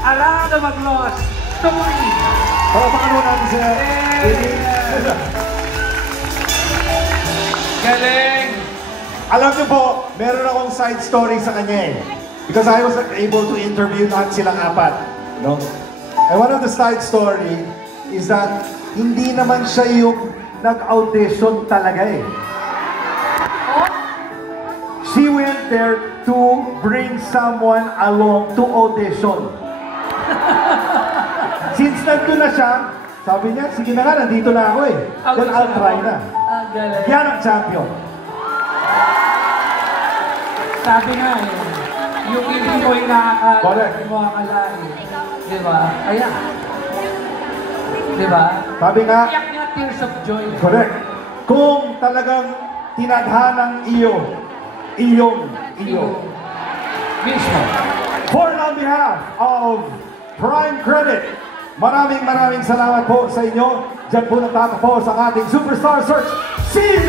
A round of applause to Marie. Palakpakan mo natin siya. Galing! Alam niyo po, meron akong side story sa kanya eh. Because I was able to interview lahat silang apat. No? And one of the side story is that hindi naman siya yung nag-audition talaga eh. She went there to bring someone along to audition. Since nandun na siya, sabi niya, sige na nga, nandito na ako eh. Then I'll try na. Yan ang champion. Sabi nga eh, yung hindi mo yung nakakalain. Diba? Kaya. Diba? Sabi nga, iyak niya tears of joy. correct. Kung talagang tinadhanang iyong. Mismo. For on behalf of Prime Credit, maraming salamat po sa inyo. Diyan po natatapos ang ating Superstar Search. See you!